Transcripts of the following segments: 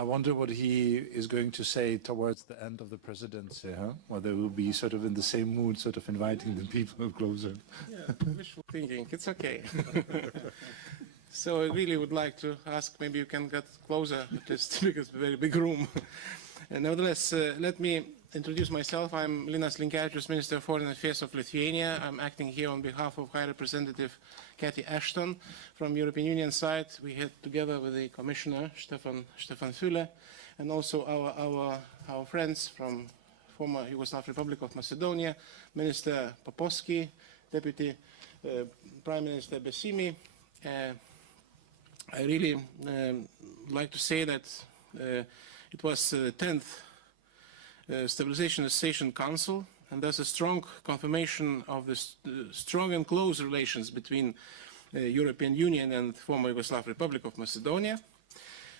I wonder what he is going to say towards the end of the presidency, huh? Whether he will be sort of in the same mood, sort of inviting the people closer. Yeah, wishful thinking. It's okay. So I really would like to ask, maybe you can get closer, just because it's a very big room. Nevertheless, let me introduce myself. I'm Linas Linkevičius, Minister of Foreign Affairs of Lithuania. I'm acting here on behalf of High Representative Cathy Ashton. From European Union side, we had together with the Commissioner Stefan Füle, and also our friends from former Yugoslav Republic of Macedonia, Minister Popоски, Deputy Prime Minister Besimi. I really like to say that it was the 10th Stabilization and Association Council, and there's a strong confirmation of the strong and close relations between the European Union and former Yugoslav Republic of Macedonia.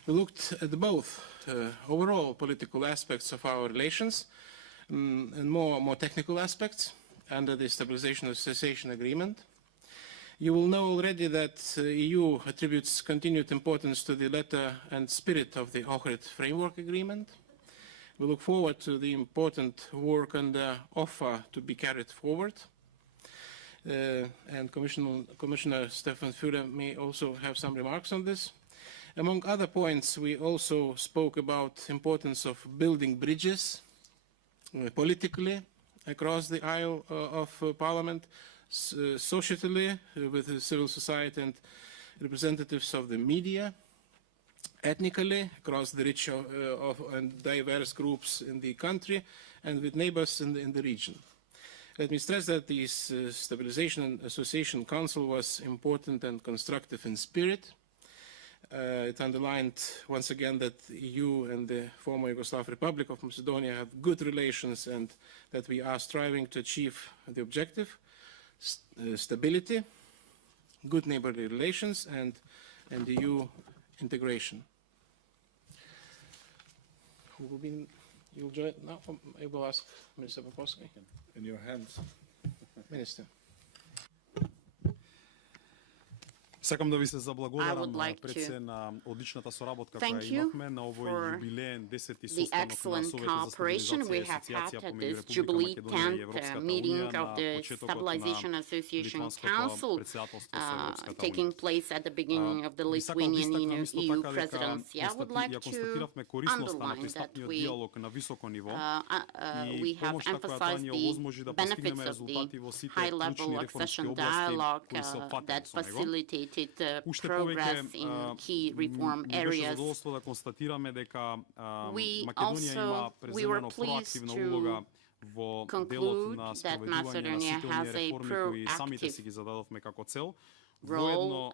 We looked at both overall political aspects of our relations and more technical aspects under the Stabilization and Association Agreement. You will know already that the EU attributes continued importance to the letter and spirit of the Ohrid Framework Agreement. We look forward to the important work and offer to be carried forward. And Commissioner Stefan Füle may also have some remarks on this. Among other points, we also spoke about the importance of building bridges politically across the aisle of Parliament, socially with civil society and representatives of the media, ethnically across the rich and diverse groups in the country, and with neighbors in the region. Let me stress that the Stabilization and Association Council was important and constructive in spirit. It underlined once again that the EU and the former Yugoslav Republic of Macedonia have good relations and that we are striving to achieve the objective, stability, good neighborly relations, and EU integration. Who will be? You'll join now. I will ask Minister Popоски. In your hands, Minister. Сакам да ви се заблагодарам пред на одличната соработка која имавме на овој јубилеен 10-ти состанок на Советот за стабилизација и асоциација помеѓу Република Македонија и Европската унија, почетокот на Литванското претседателство со Европската унија. Сакам да истакнам исто така дека констатиравме корисноста на пристапниот диалог на високо ниво и помошта која тоа ни овозможи да постигнеме резултати во сите клучни реформски области кои се опфатени со него. Уште повеќе беше задоволство да констатираме дека Македонија има преземено проактивна улога во делот на спроведување на сите оние реформи кои самите си ги зададовме како цел. Воедно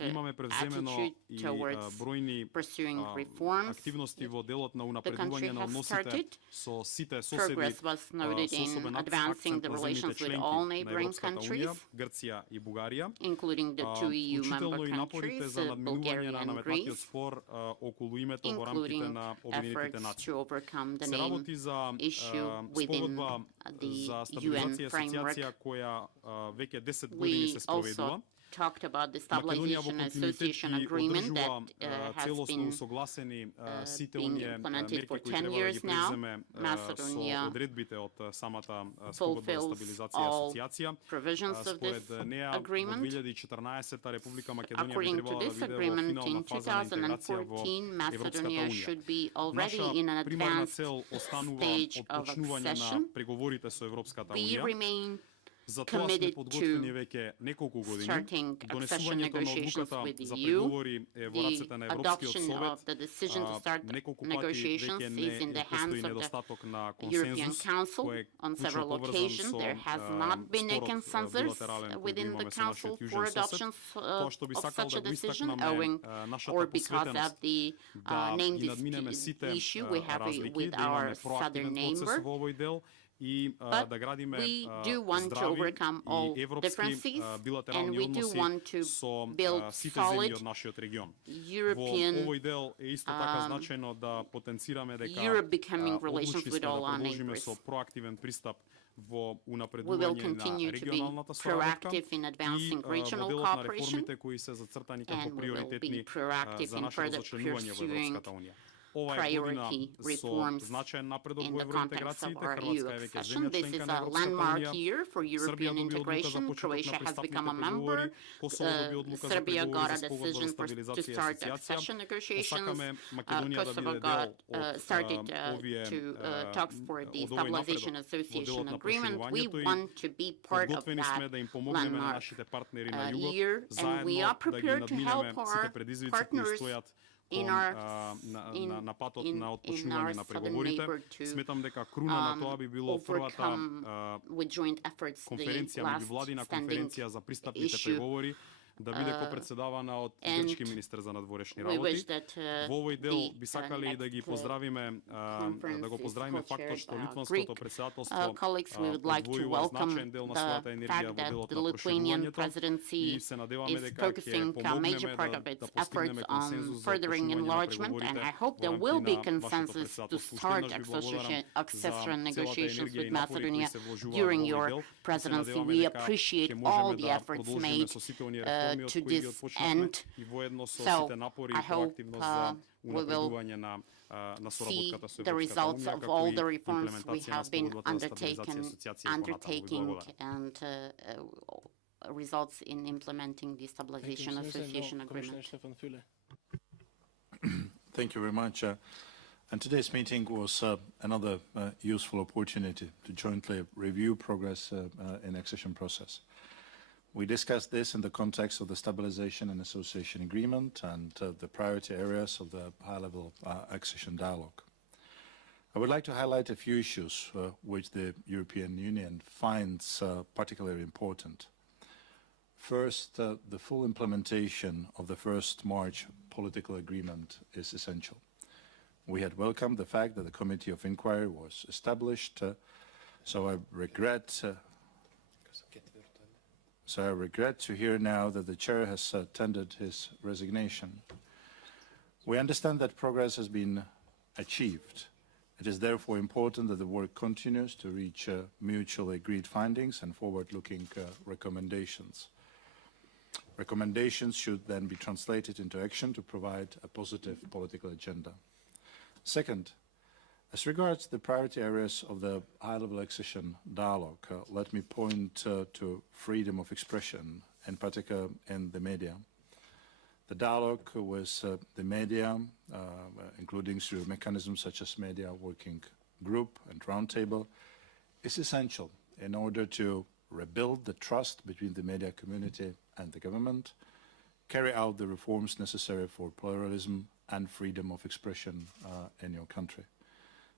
имаме превземено и бројни активности во делот на унапредување на односите со сите соседи, со особен акцент на земјите членки на Европската унија, Грција и Бугарија, вклучително и напорите за надминување на наметнатиот спор околу името во рамките на Обединетите нации. Се работи за спогодба за стабилизација и асоциација која веќе 10 години се спроведува. Talked about the Stabilization and Association Agreement that has been implemented for 10 years now. Macedonia fulfills all provisions of this agreement. According to this agreement, in 2014, Macedonia should be already in an advanced stage of accession. We remain committed to starting accession negotiations with the EU. The adoption of the decision to start negotiations is in the hands of the European Council. On several occasions, there has not been a consensus within the Council for adoption of such a decision, owing or because of the name dispute issue we have with our southern neighbor. But we do want to overcome all differences, and we do want to build solid European, Europe-becoming relations with all our neighbors. We will continue to be proactive in advancing regional cooperation, and we will be proactive in further pursuing priority reforms in the context of our EU accession. This is a landmark year for European integration. Croatia has become a member. Serbia got a decision to start accession negotiations. Kosovo started to talks for the Stabilization Association Agreement. We want to be part of that landmark year, and we are prepared to help our partners in our southern neighbor to overcome with joint efforts the last standing issue. Да биде попредседавана од грчки министер за надворешни работи. Во овој дел би сакали да ги поздравиме, да го поздравиме фактот што литванското председателство одвојува значаен дел на својата енергија во делот на проширувањето и се надеваме дека ќе помогнеме да постигнеме консензус за проширување на преговорите во рамките на вашето председателство. Accession negotiations with Macedonia during your presidency. We appreciate all the efforts made to this end. So I hope we will see the results of all the reforms we have been undertaking and results in implementing the Stabilization Association Agreement. Thank you very much. And today's meeting was another useful opportunity to jointly review progress in accession process. We discussed this in the context of the Stabilization and Association Agreement and the priority areas of the high-level accession dialogue. I would like to highlight a few issues which the European Union finds particularly important. First, the full implementation of the 1st March political agreement is essential. We had welcomed the fact that the Committee of Inquiry was established, so I regret to hear now that the chair has tendered his resignation. We understand that progress has been achieved. It is therefore important that the work continues to reach mutually agreed findings and forward-looking recommendations. Recommendations should then be translated into action to provide a positive political agenda. Second, as regards the priority areas of the high-level accession dialogue, let me point to freedom of expression, in particular in the media. The dialogue with the media, including through mechanisms such as Media Working Group and Roundtable, is essential in order to rebuild the trust between the media community and the government, carry out the reforms necessary for pluralism and freedom of expression in your country.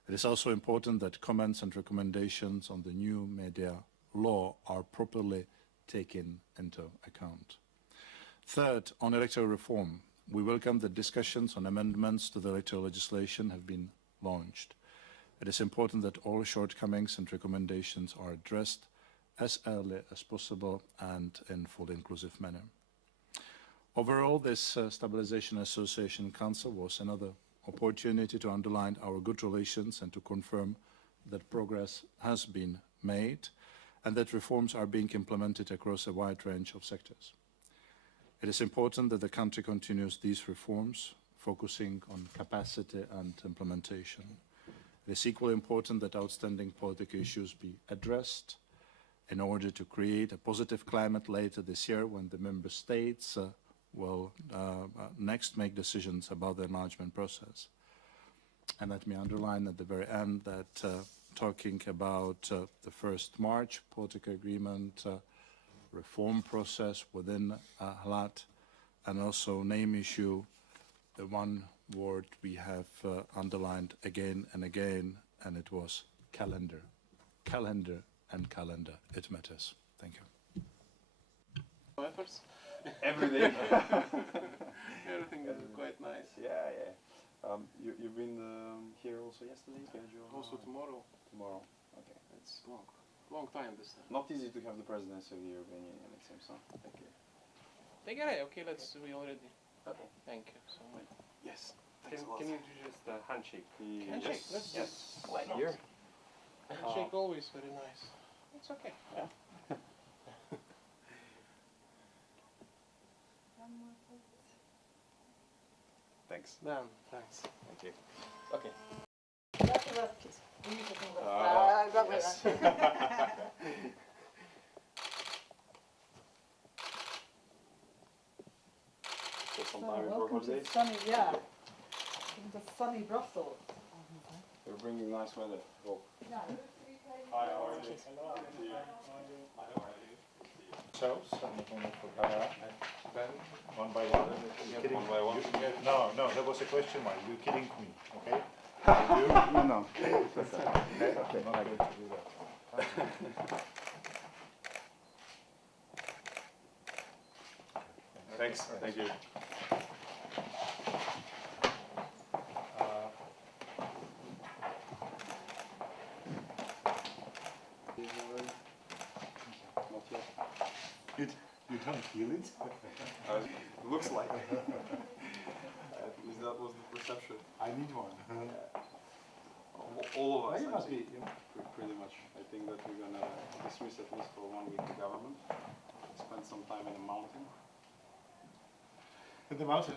It is also important that comments and recommendations on the new media law are properly taken into account. Third, on electoral reform, we welcome that discussions on amendments to the electoral legislation have been launched. It is important that all shortcomings and recommendations are addressed as early as possible and in full inclusive manner. Overall, this Stabilization Association Council was another opportunity to underline our good relations and to confirm that progress has been made and that reforms are being implemented across a wide range of sectors. It is important that the country continues these reforms, focusing on capacity and implementation. It is equally important that outstanding political issues be addressed in order to create a positive climate later this year when the member states will next make decisions about the enlargement process. And let me underline at the very end that talking about the 1st March political agreement, reform process within HLAT, and also name issue, the one word we have underlined again and again, and it was calendar. Calendar and calendar, it matters. Thank you. Every day. Everything is quite nice. Yeah, yeah. You've been here also yesterday? Also tomorrow. Tomorrow, okay. It's long time this time. Not easy to have the presidency of the European Union, it seems, huh? Thank you. Take it. Okay, we already. Okay. Thank you so much. Yes. Can you do just a handshake? Handshake? Yes. Why not? Here. Handshake always very nice. It's okay. Yeah. Thanks. Thanks. Thanks. Thank you. Okay. Yes. So sometime before Welcome to holidays. sunny, yeah. Welcome to sunny Brussels. We're bringing nice weather. Hope. No. Hi, how are you? So, one by one. You're kidding? One by one. No, that was a question mark. You're kidding me, okay? No. Okay, I'm not going to do that. Thanks. Thank you. Not yet. You don't feel it? Looks like. At least that was the perception. I need one. All of us. You must actually. be. Pretty much. I think that we're gonna dismiss at least for 1 week the government. Spend some time in the mountain. In the mountain.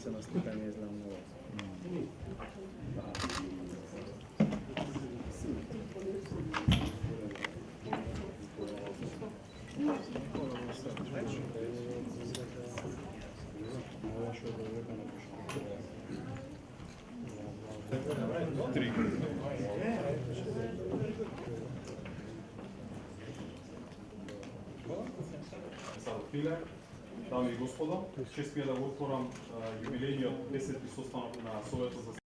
se na slikanje zlamilo. Дами и господа, чест ми е да го отворам јубилејниот 10-ти состанок на Советот за